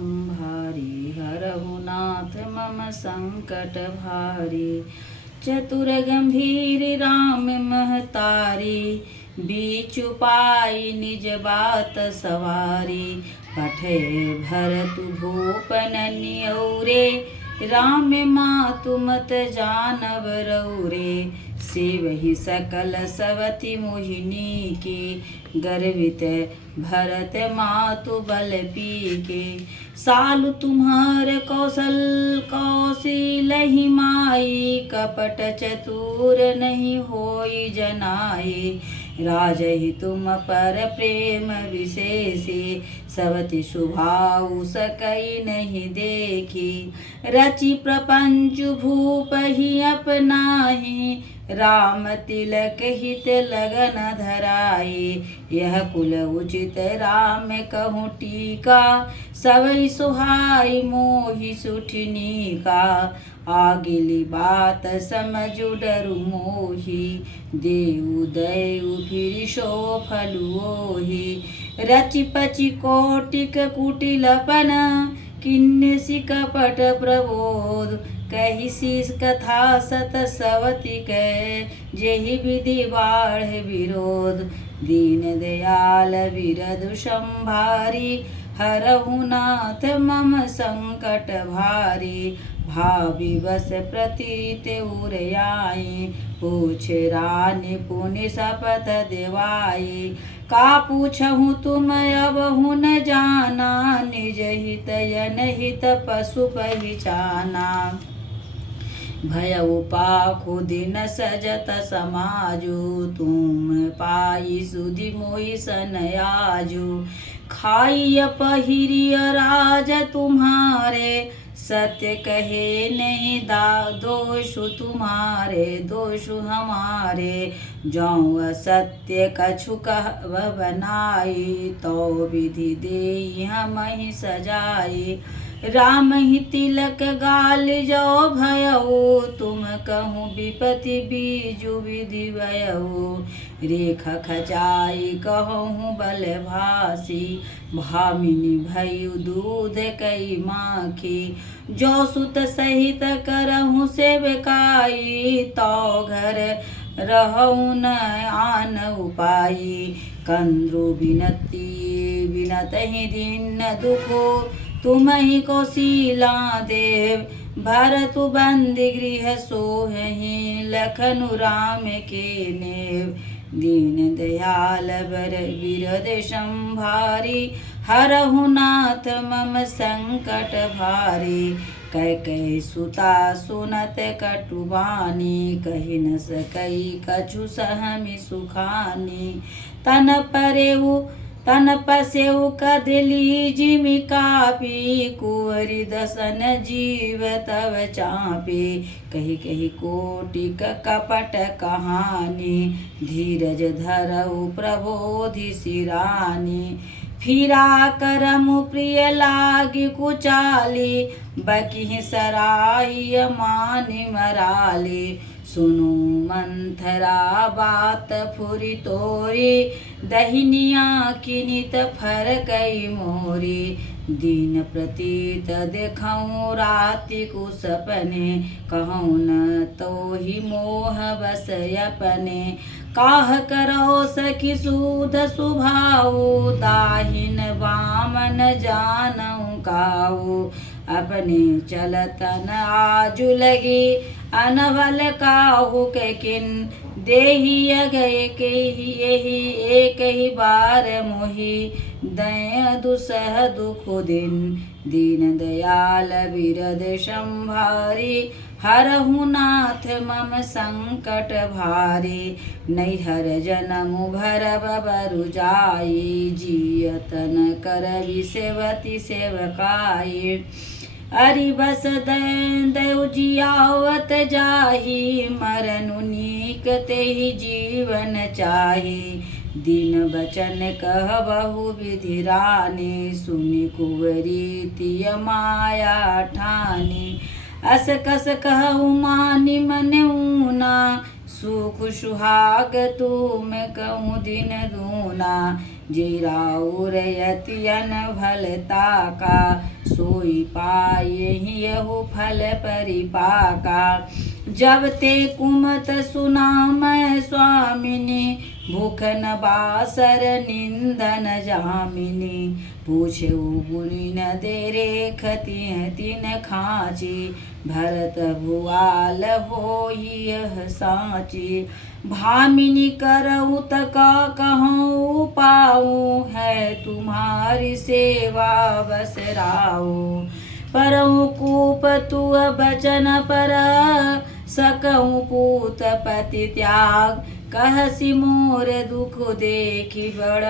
संभारी हरहु नाथ मम संकट भारी। चतुर गंभीर राम महतारी बीचु पाई निज बात सवारी। पठे भरत भूप ननियौरे राम मातु मत जानव रौरे। सेवहि सकल सवति मोहिनी की गर्वित भरत मातु बल पीके। सालु तुम्हार कौशलहि माई कपट चतुर नहीं होई जनाई। राजहि तुम पर प्रेम विशेषी सवति सुभाउ सकई नहीं देखी। रचि प्रपंच भूप ही अपनाही राम तिलक हित लगन धराई। यह कुल उचित राम कहूँ टीका सवै सुहाई मोहि सुठनी का। आगिली बात समझु डरु मोहि देउ दयु फिर सो फलुओहि। रचि पचि कोटिक कुटिलपन किन्नसी कपट प्रबोध। कही शीस कथा सत सवति कै जेहि विधि बाढ़ विरोध। दीन दयाल बिरधु संभारी हरहु नाथ मम संकट भारी। भावी बस प्रतीत उरयाई पूछ रानी पुनि शपथ देवाई। का पूछहु तुम अब हुन जाना निज हित यन हित पशु पहिचाना। भयउ पाखु दिन सजत समाजु तुम पाई सुधि मोहि सन आजु। खाई पहिरिय राज तुम्हारे सत्य कहे नहीं दोषु तुम्हारे दोषु हमारे। जौं सत्य कछु कहब बनाई तो विधि देई हमहि सजाई। राम ही तिलक गाल जो भयऊ तुम कहूँ विपति बीजु विधि भयऊ। रेखा खचाई कहूँ बल भासी भामिनी भयु दूध कई माखी। जो सुत सहित करहूँ सेवकाई तो घर रहूँ न आन उपाई। कंद्रु बिनती बिनतहि दीन दुखो तुम्हि कौशीला देव। भरतु बंदी गृह सोहहि लखनु राम के नेव। दीन दयाल बर बिरद संभारी हरहु नाथ मम संकट भारी। कैकेयी सुता सुनत कटुबानी कहि न सकई कछु सहमि सुखानी। तन पसेउ कदली जिमि कापी कुंवरी दसन जीव तव चापी। कही कही कोटिक कपट कहानी धीरज धरऊ प्रबोधि सिरानी। फिरा करमु प्रिय लागी कुचाली बकी सराय मानि मराली। सुनु मंथरा बात फुरी तोरी दहिनिया किनित फरकई मोरी। दीन प्रतीत देखऊँ राति को सपने कहूँ न तो ही मोह बस अपने। काह करो सखी सूध सुभाऊ दाहिन वामन जानऊ काऊ। अपने चलतन आजु लगी अनवल काहू के किन देहि गए के ही यही एक ही बार मोहि। दय दुसह दुख दिन दीन दयाल बिरद संभारी हरहु नाथ मम संकट भारी। नैहर जनमु भरब बरु जाई जियतन करबि सेवति सेवकाई। अरि बस दयु जियावत जाहि मरनु नीक तेहि जीवन चाहि। दिन बचन कहबहु विधि रानी सुनि कुंवरी तिय माया ठानी। अस कस कहु मानि मन ऊना सुख सुहाग तुम कहूँ दिन दूना, जे राउर यतियन भलता का, सोई पाए यहु फल परिपाका। जब ते कुमत सुना मैं स्वामिनी, भूख न बासर निंदन जामिनी। पूछे गुणी न दे रेख तीन खाची, भरत भुआल होई यह साची। भामिनी करऊँ तका कहूँ पाऊँ, है तुम्हारी सेवा बस राऊँ। परऊँ कूप तु बचन पर, सकऊँ पूत पति त्याग। कहसी मोर दुख देखी बड़,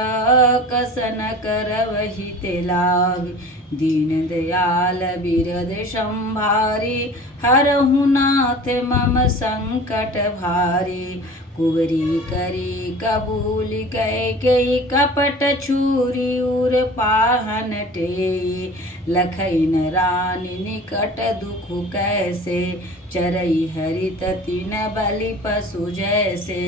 कसन करवहि ते लाग। दीन दयाल बिरद संभारी, हरहु नाथ मम संकट भारी। कुंवरी करी कबूल कैकेयी, कपट छुरी उर पाहन टेई। लखइन रानी निकट दुख कैसे, चरई हरित तीन बलि पशु जैसे।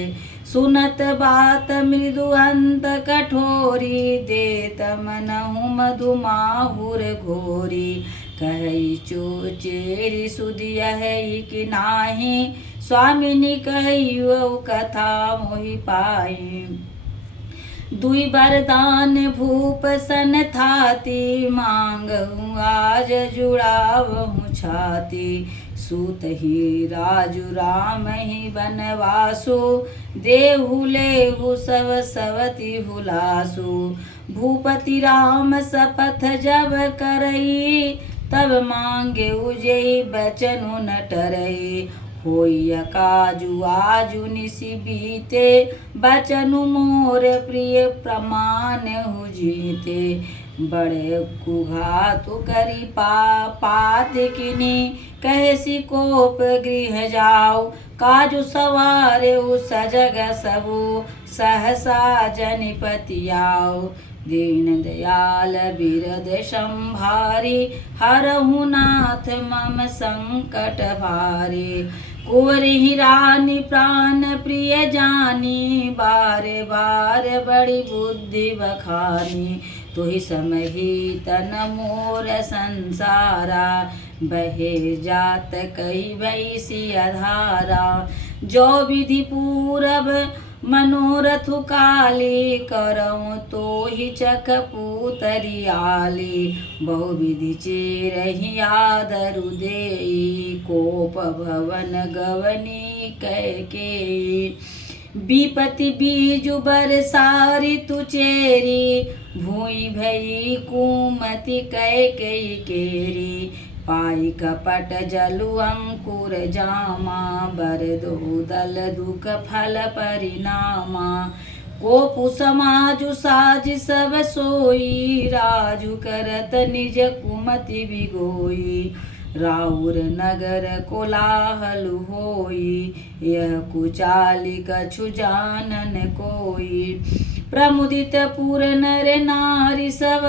सुनत बात मृदु अंत कठोरी, देत मनहु मधु माहुर घोरी। कहई चेरी सुधियहि कि नाही, स्वामिनी कही कथा मोहि पाई। दुई वरदान भूप सन थाती, मांगहूँ आज जुड़ावहूँ छाती। सूत ही राजु राम ही बनवासु, देहु लेहु सब सवति हुलासु। भूपति राम शपथ जब करई, तब मांगे उजई बचनु न टरई। होई काजु आजु निसि बीते, बचनु मोर प्रिय प्रमाण हु जीते। बड़े कुघातु करी पात किनी, कहसी कोप गृह जाओ। काजु सवारे सजग सबु, सहसा जनिपति आओ। दीन दयाल बिरद संभारी, हरहु नाथ मम संकट भारी। कुंवरी रानी प्राण प्रिय जानी, बारे बार बड़ी बुद्धि बखानी। तुहि समहि तन मोर संसारा, बहे जात कही वैसी अधारा। जो विधि पूरब मनोरथ काली, करऊँ तो ही चख पूतरी आली। बहुविधि चेरहि आदरु देई, कोप भवन गवनी कैकेयी। विपति बीजु बरसारी तु चेरी, भूई भई कुमति कैकेयी केरी। पाई कपट जलु अंकुर जामा, बरदो दल दुख फल परिणामा। कोपु समाजु साज सब सोई, राजु करत निज कुमति बिगोई। राउर नगर कोलाहल होई, यह कुचाली कछु जानन कोई। प्रमुदित पुर नर नारी सब,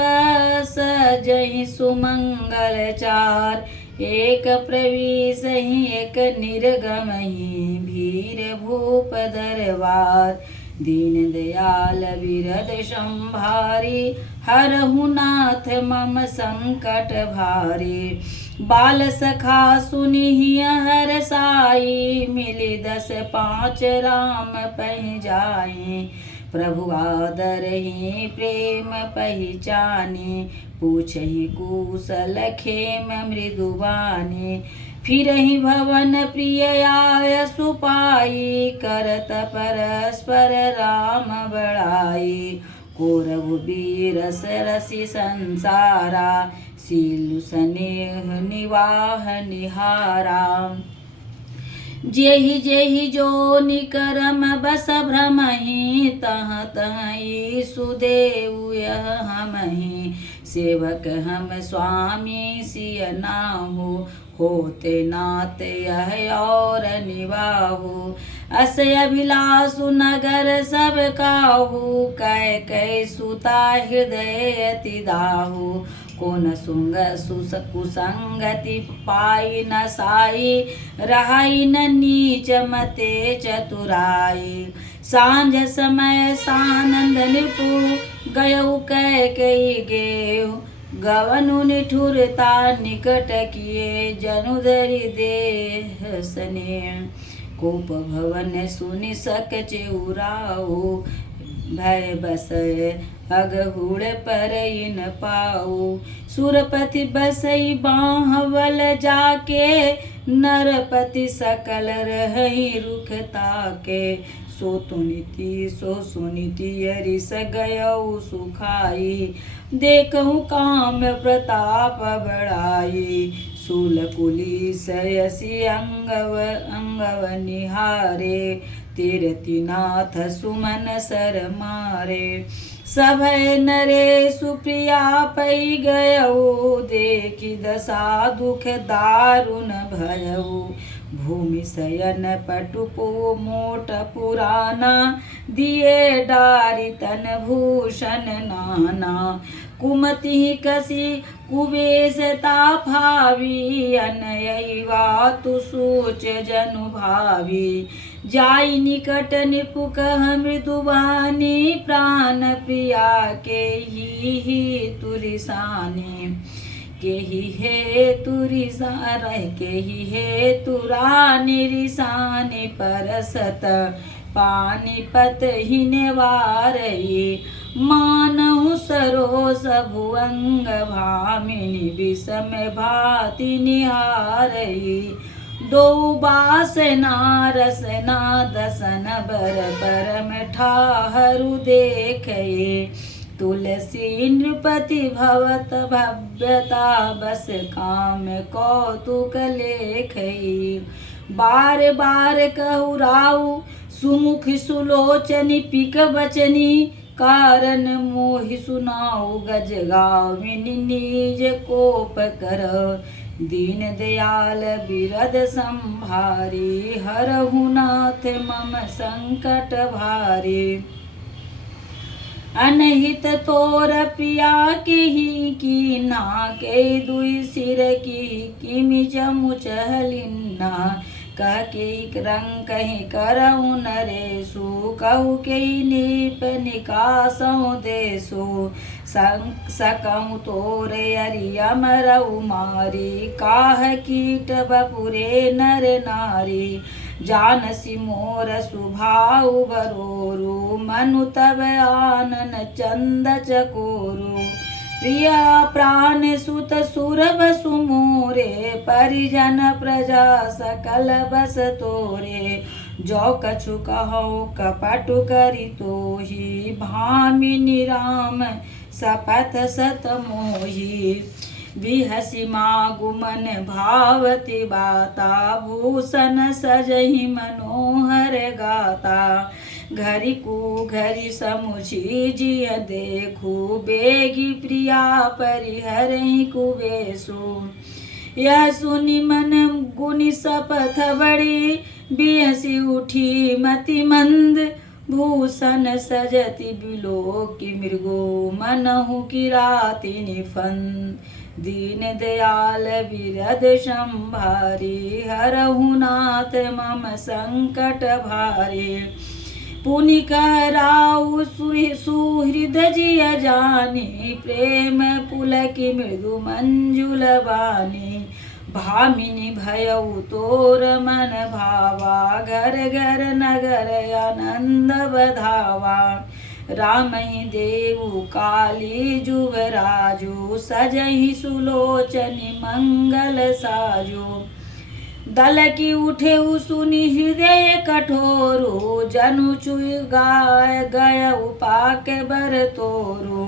सजहि सुमंगल चार। एक प्रवेशहि एक निर्गमहि, भीर भूप दरबार। दीन दयाल बिरद संभारी, हरहु नाथ मम संकट भारी। बाल सखा सुनिहि हरसाई, मिली 10 5 राम पहि जाई। प्रभु आदरहि प्रेम पहिचानी, पूछहि कुशल खेम मृदुवानी। फिरहि भवन प्रिय आय सुपाई, करत परस्पर राम बड़ाई। कौरव बीरस रसि संसारा, सीलु स्नेह निवाह निहारा। जेहि जेहि जो निकरम बस भ्रमहि, तह तह ईसु देउ यह हमहि। सेवक हम स्वामी सिय नाहु, होते नाते यह और निवाहु। अस अभिलाषु नगर सब काहू, कै कै सुता हृदय अति दाहु। कौन सुंग कुसंगति पाई न साई, रहाई न नीच मते चतुराई। सांझ समय सानंद निपु, गयउ कै कई गेहु। गवनु निठुरता निकट किए, जनु धरि देह स्नेह। कोप भवन सुनि सक चेउराऊ, भय बसय अगहुड़ पर इन पाऊ। सुरपति बसई बाहवल जाके, नरपति सकल रहई रुख ताके। सो तुनिति सो सुनिति अरिस गयउ सुखाई, देखहु काम प्रताप बढ़ाई। शूलकुली सयसी अंगव निहारे, तीरथिनाथ सुमन सर मारे। सभय नरे सुप्रिया पै गयउ, देखि दशा दुख दारुण भयउ। भूमि शयन पटुपो मोट पुराना, दिए डारि तन भूषण नाना। कुमति कसी कुबेशता भावी, अनयई वातु सोच जनु भावी। जाई निकट निपु कह मृदुबानी, प्राण प्रिया के ही तुरिसानी। केहि हे तुरिसा रह केहि हे तुरानी रिसानी, परसत पानीपत ही नेवारई। मानहु सरोस भुअंग भामिनी, विषम भाति निहारई। दो बासना रसना दसन बर परम ठाहरु देखये। तुलसी नृपति भवत भव्यता, बस काम कौतुक लेखई। बार बार कहु राउ, सुमुख सुलोचनी पिक बचनी। कारण मोहि सुनाऊ गज गाविनी, निज कोप कर दीन दयाल बिरद संभारी। हरहु नाथ मम संकट भारी, अनहित तोर प्रिया केहि कीना। के दुई सिर की किमि जमु चहलिन्ना। कह के रंग कहीं करऊ नरेशु, कहु के नीप निकासऊ देसु। सकऊँ तोरे अरियम रऊ मारी, काह कीट बपुरे नर नारी। जानसी मोर सुभाउ बरोरु, मनु तब आनन चंद चकोरु। प्रिया प्राण सुत सुरभ सुमोरे, परिजन प्रजा सकल बस तोरे। जो कछु कहौ कपटु करि तोहि, भामिनी राम सपथ सत मोहि। बिहसी मागु मन भावति बाता, भूषण सजहि मनोहर गाता। घरि कु घरि समुझी जिय देखू, बेगी प्रिया परिहरहि कुबेसु। यह सुनि मन गुनि सपथ बड़ी, बिहसी उठी मति मंद। भूषण सजति बिलोकि मृगो, मनहु किराति निफंद। दीन दयाल बिरद संभारी, हरहु नाथ मम संकट भारी। पुनि कह राउ सुहृद जिय जानी, प्रेम पुलकि मृदु मंजुल बानी। भामिनी भयउ तोर मन भावा, घर घर नगर आनंद बधावा। रामहि देवु काली जुगराजु, सजहि सुलोचनि मंगल साजु। दल की उठे सुनि हृदय कठोरो, जनु चुय गाय गय उपाक बर तोरो।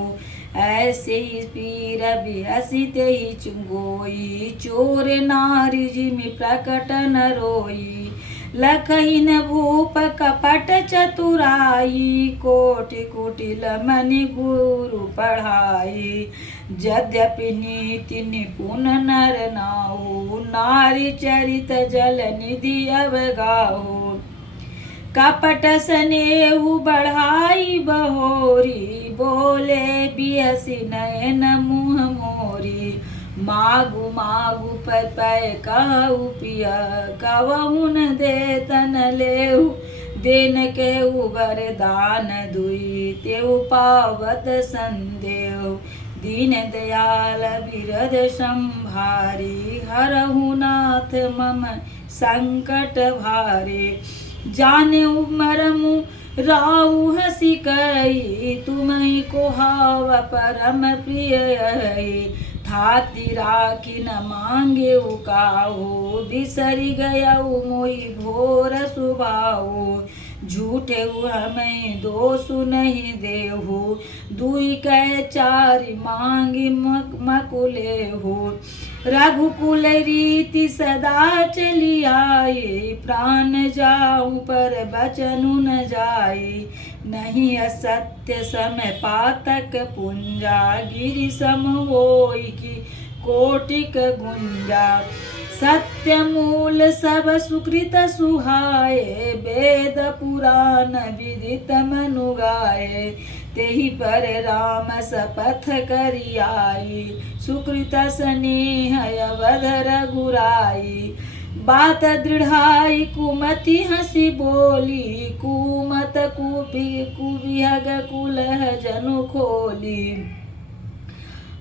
ऐसे पीर बिहसी तेहि चुंगोई, चोर नारी जिमि प्रकट न रोई। लखइन भूप कपट चतुराई, कोटि कुटिल मनि गुरु पढ़ाई। यद्यपि नीति निपुण नर नाहु, नारी चरित जल निधि अवगाहु। कपट स्नेहु बढ़ाई बहोरी, बोले बियसि नयन मुँह मोरी। मागु मागु पै कहु पिया, कवहुन दे तन लेहु। देन केहु वरदान दुई, तेहु पावत संदेहु। दीन दयाल बिरद संभारी, हरहु नाथ मम संकट भारे। जाने मरमु राहु हसी कही, तुम्हि को हाव परम प्रिय है। थाती राखी न मांगे काहू, बिसरी गयऊ मोहि भोर सुभाऊ। झूठे हमें दोषु नहीं देहु, दुई कै चारि मांगी मकुले हो। रघुकुल रीति सदा चली आई, प्राण जाऊं पर बचनु न जाई। नहीं असत्य समय पातक पुंजा, गिरि सम होई की कोटिक गुंजा। सत्य मूल सब सुकृत सुहाए, वेद पुराण विदित मनु गाए। तेहि पर राम शपथ करि आई, सुकृत स्नेह अवध रघुराई। बात दृढ़ाई कुमति हंसी बोली, कुमत कुबिहग कुलह जनु खोली।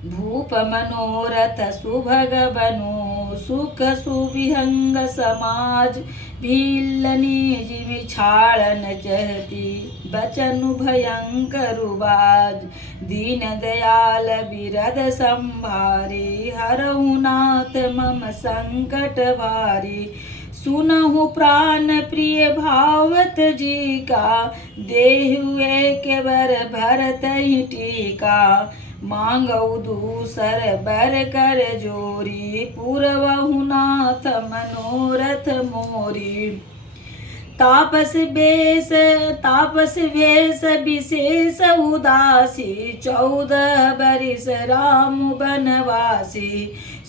भूप मनोरथ सुभग बनो, सुख सुविहंग समाज। भीलनी जिमि छाड़न चहती, बचनु भयंकर बाज। दीन दयाल बिरद संभारी, हरहु नाथ मम संकट भारी। सुनहु प्राण प्रिय भावत जी का, देहु एक बर भरत ही टीका। मांगऊ दूसर बर कर जोरी, पूरवहु नाथ मनोरथ मोरी। तापस वेश विशेष उदासी, 14 बरिस राम बनवासी।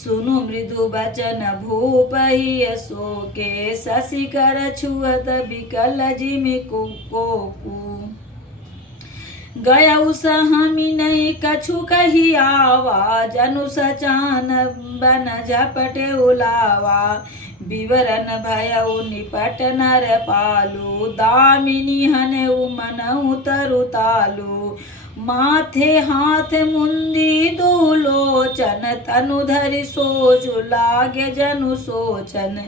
सुनु मृदु बचन भूप ही शोके, शशिकर छुअत बिकल जिमि कोकू। गयउ सहमी नहीं कछु कही आवा, जनु सचान बन झपटे उलावा। विवरण भयउ निपट नर पालू, दामिनी हनउ मनउ तरु तालू। माथे हाथ मुंदी दो लोचन, तनु धरि सोचु लागे जनु सोचन।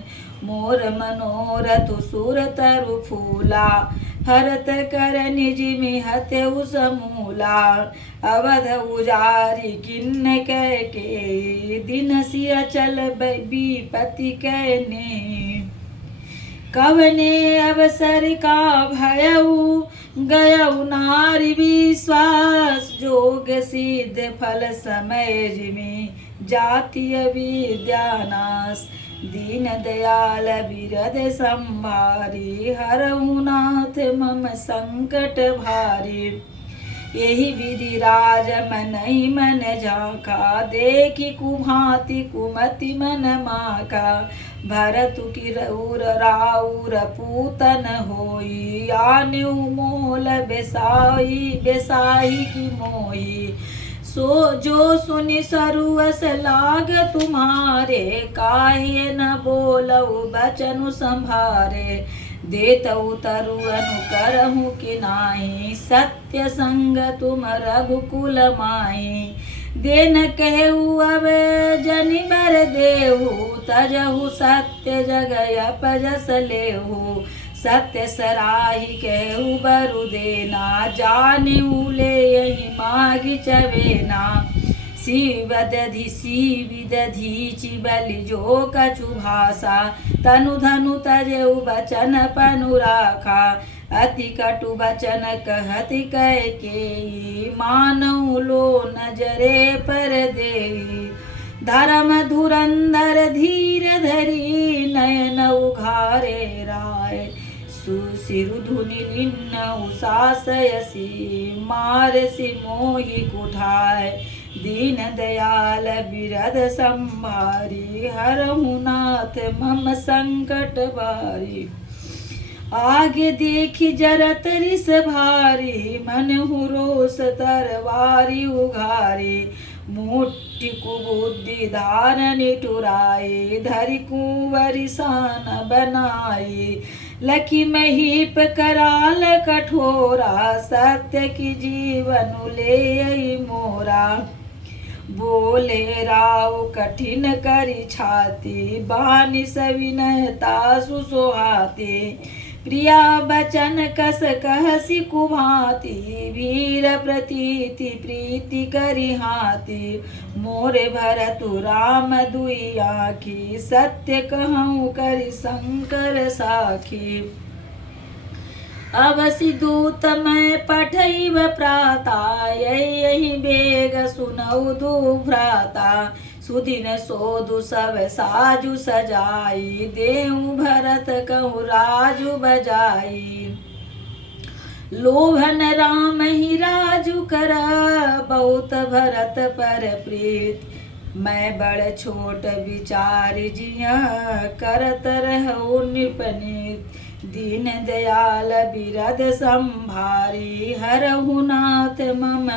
मोर मनोरथ सुर तरु फूला, हरत कर निजिमि हतेउ समूला। अवध उजारी किन्न कह के, दिन सिय चल विपति कहने। कवने अवसर का भयउ, गयउ नारी विश्वास। जोग सिद्ध फल समय जिमि, जातीय विद्यानाश। दीन दयाल बिरद संभारी, हरहु नाथ मम संकट भारी। यही विधि राज मनहि मन झाँका, देखि कुभांति कुमति मन माका। भरतु की राउर पूतन होई, आन्यु मोल बेसाही की मोही। सो जो सुनि सरुअस लाग तुम्हारे, काहे न बोलऊ बचनु संभारे। देतऊ तरुअनु करहु कि नाही, सत्य संग तुम रघुकुल माही। देन कहु अब जनि बर देहु, तजहु सत्य जग अपजस लेहु। सत्य सराही कहु बरु देना, जानेउ ले यही मागी चवेना। शिविदधि बलि जो कछु भाषा, तनु धनु तजेउ बचन पनु राखा। अति कटु बचन कहति कैकेयी, मानऊ लो नजरे पर देई। धर्म धुरंधर धीर धरी नयन उघारे राय सुशिरु धुनि निन्न उसासयसी मारसी मोहि कुठाय दीन दयाल बिरद संभारी हरहु नाथ मम संकट बारी आगे देखी जरत रिस भारी मन हुरोस तरवारी उघारी मुट्ठी कुबुद्धि धारण टुराई धरि कुंवरी सान बनाई लखी महीप कराल कठोरा सत्य की जीवन ले मोरा बोले राव कठिन करी छाती बानी सविनयता सुसोहाती प्रिया बचन कस कहसी कुभाती वीर प्रतीति प्रीति करी हाथी मोरे भरतु राम दुई आखी सत्य कहूँ करी शंकर साखी अवसि दूत मैं पठैव प्राता यही बेग सुनऊ दु भ्राता सुदिन सोधु सब साजु सजाई देऊ भरत कहूँ राजु बजाई लोभन राम ही राजु कर बहुत भरत पर प्रीत मैं बड़ छोट विचार जिया करत रहूं निपनीत दीन दयाल बिरद संभारी हरहु नाथ मम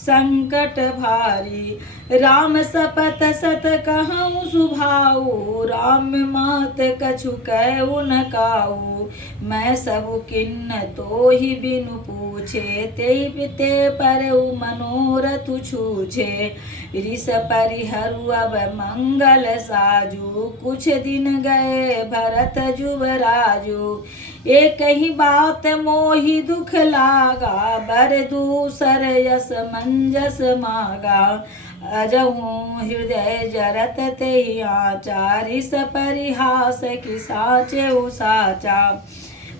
संकट भारी राम सपत सत कहूँ सुभाऊ राम मात कछु कहु न काऊ मैं सब किन्न तो ही बिनु पूछे ते पर मनोरथ छूछे रिस परिहरु अब मंगल साजू कुछ दिन गए भरत जुवराजू एक ही बात मोहि दुख लागा बर दूसर यस मंजस मागा अजहूँ हृदय जरत ते आचारिस परिहास की साचे साचा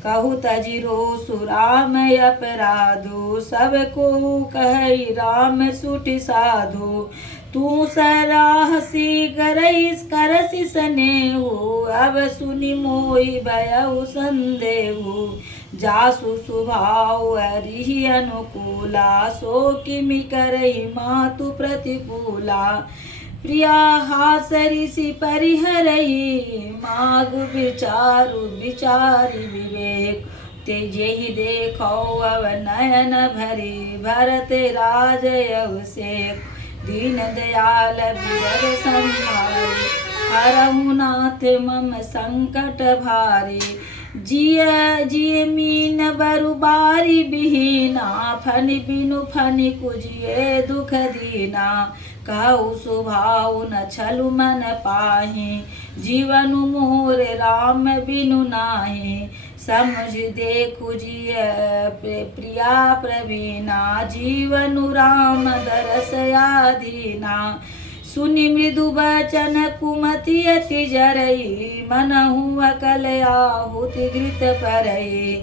कहु तजिरो सुराम अपराधो सब को कहि राम सुटि साधु तू सराहसी करइस करसि स्नेहु अब सुनि मोहि भयउ संदेहु जासु स्वभाव हरि अनुकूला सो किमि करहि मातु प्रतिकूला प्रिया हासरिसि परिहरहि मागु विचारु विचारि विवेक तेजेहि देखो अब नयन भरी भरत राजयव सेक दीन दयाल बिरद संभारी हरहु नाथ मम संकट भारी जिय मीन बरु बारी बिहीना फनि बिनु फनि कुजिए दुख दीना कहु स्वभाव न छलु मन पाहि जीवनु मोर राम बिनु नाहि समझ देखु जिय प्रिया प्रवीणा जीवनु राम दरसयाधीना सुनि मृदु बचन कुमति अति जरई मनहु अकल आहुति घृत परई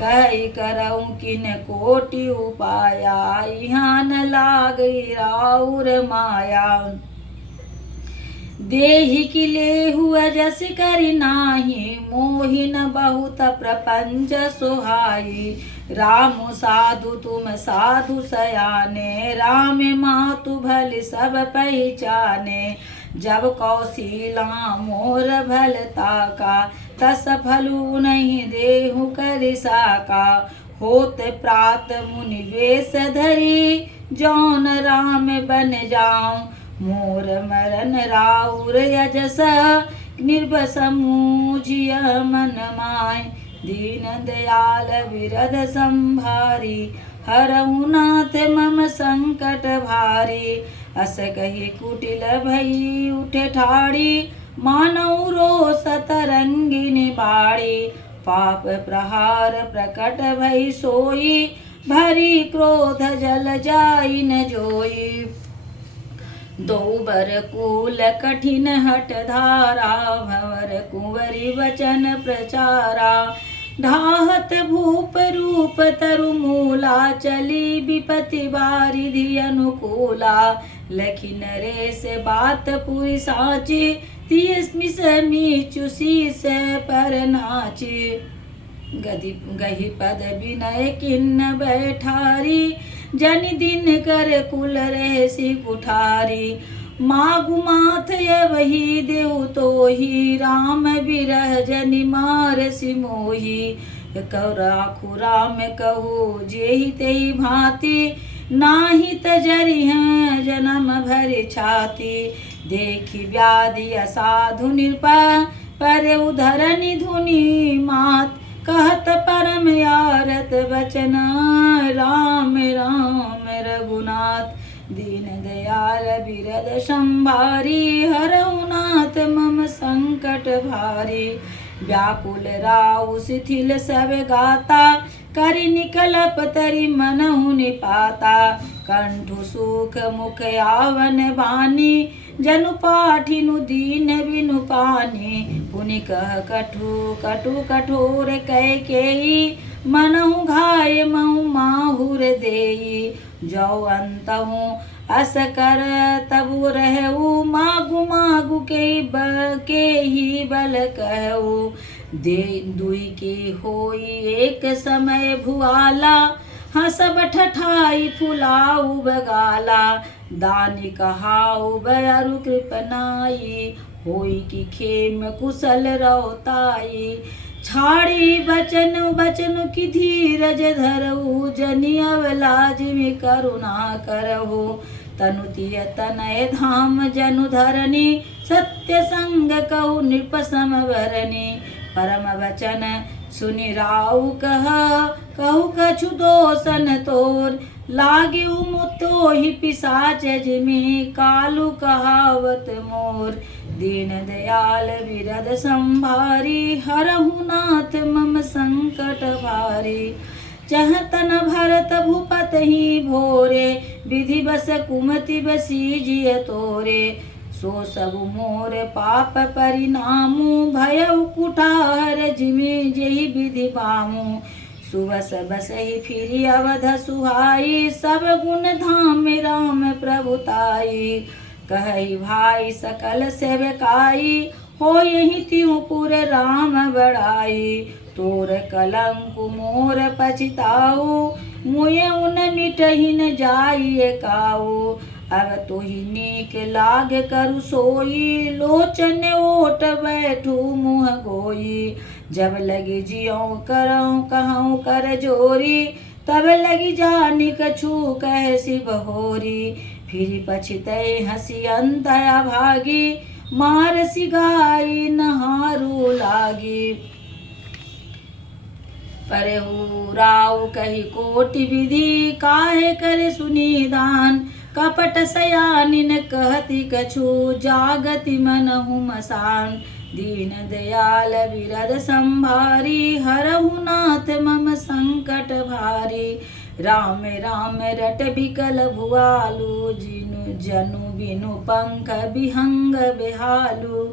कही करऊँ किन कोटि उपाया यहाँ न लागई राउर माया देहि कि लेहु अजस करि नाही मोहिन बहुत प्रपंच सोहाई राम साधु तुम साधु सयाने राम मातु भल सब पहचाने जब कौशीला मोर भलता का तस फलू नहीं देहु कर साका होते प्रात मुनि वेश धरी जौन राम बन जाऊं मोर मरन राउर यजस निर्भसमूझिय मन माय दीन दयाल बिरद संभारी हरहु नाथ मम संकट भारी अस कही कुटिल भई उठे ठाड़ी मानव रोष तरंगिनी बाड़ी पाप प्रहार प्रकट भई सोई भरी क्रोध जल जाई न जोई दो बर कूल कठिन हट धारा भंवर कुंवरी वचन प्रचारा ढाहत भूप रूप तरु मूला चली विपति बारिधि अनुकूला लखी नरेश बात पूरी साची, तीस मिसमी चुसी से पर नाची। गही पद विनय किन्न बैठारी, जनि दिन कर कुल रहसी कुठारी। मागु माथ ये वही देव तो ही, राम बिरह जनि मारसि मोही। राखु राम कहू जेहि तेहि भांति, नाही तजरि हैं जन्म भरि छाती। देखी व्याधि असाधु निरपा, पर उधरनि धुनि मात। कहत परम यारत बचन, राम राम रघुनाथ। दीन दयाल बिरद संभारी, हरहु नाथ मम संकट भारी। व्याकुल राउ शिथिल सब गाता, करि निकलप तरि मनहु निपाता। कंठु सुख मुख आवन बानी, जनु पाठिनु दीन बिनु पानी। पुनि कह कटु कटु कठोर कैकेयी, मनहु घाय महु माहुर देई। जो अंतहु अस कर तबु रहु, मागु मागु के ही बल कहु। दे दुई के होई एक समय भुआला, हसब ठठाई फुलाऊ बगाला। दानी कहाऊ बयरु कृपनाई, होई की खेम कुशल रौताई। छाड़ी बचन बचन की धीरज धरऊ, जनि अवलाज में करुणा करहु। तनु तिय तनय धाम जनु धरनी, सत्य संग कहु नृप समवरनी। परम वचन सुनि राउ कहु कछु दोसन तोर। लागे मुतो ही पिसाच जिमि, कालू कहावत मोर। दीन दयाल बिरद संभारी, हरहु नाथ मम संकट भारी। चहतन भरत भूपत ही भोरे, विधि बस कुमति बसीजिय तोरे। सो सब मोर पाप परिणामु, भयउ कुठार जिमि जेहि विधि पामु। सुबस बसहि फिरि अवध सुहाई, सब गुण धाम राम प्रभुताई। कहई भाई सकल सेवकाई, हो यही त्यों पुर राम बड़ाई। तोर कलंकु मोर पछिताऊ, मुए उन मिटहि न जाइए काऊ। अब तोहि नीक लाग करु सोई, लोचन ओट बैठू मुँह गोई। जब लगी जियों करऊँ कहूँ कर जोरी, तब लगी जानी कछु कहसी बहोरी। फिर पछितै हसी अंतया भागी, मारसी गाई नहारू लागी। परहु राव कही कोटि विधि, काहे करे सुनिदान। कपट सयानिन कहती कछु, जागति मनहु मसान। दीन दयाल बिरद संभारी, हरहु नाथ मम संकट भारी। राम राम रट बिकल भुआलु, जिनु जनु बिनु पंख बिहंग बेहालु।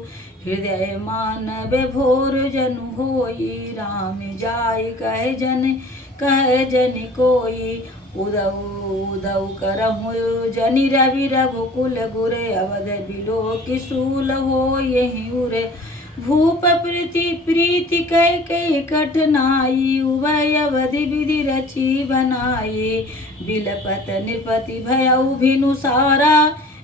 हृदय मानव भोर जनु होई, राम जाय कहे जन कोई। उदऊ उदऊ करहु जनि रवि रघुकुल गुरे, अवध बिलो किसूल हो यही उरे। भूप प्रीति कई कठनाई, उभय अवधि विधि रची बनाई। बिलपत नृपति भयउ भिनु सारा,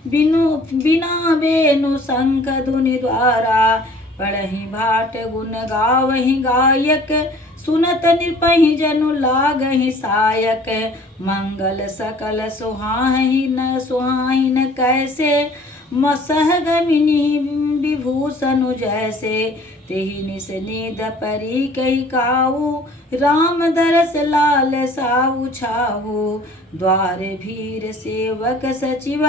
बिना बेनु शंख धुनि द्वारा। पढ़हि भाट गुण गावहि गायक, सुनत नृपहि जनु लागहि सायक। मंगल सकल सुहाहि न कैसे, सहगमिनी विभूषणु जैसे। तेहि निस निध परी कही काऊ, राम दरस लाल साऊ छाऊ। द्वार भीर सेवक सचिव,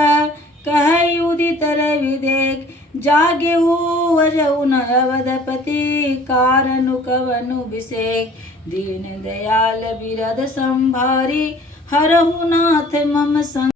कहई उदित रवि देख। जागे अजऊ न अवधपति, कारनु कवनु विषेक। दीन दयाल बिरद संभारी, हरहु नाथ मम संग।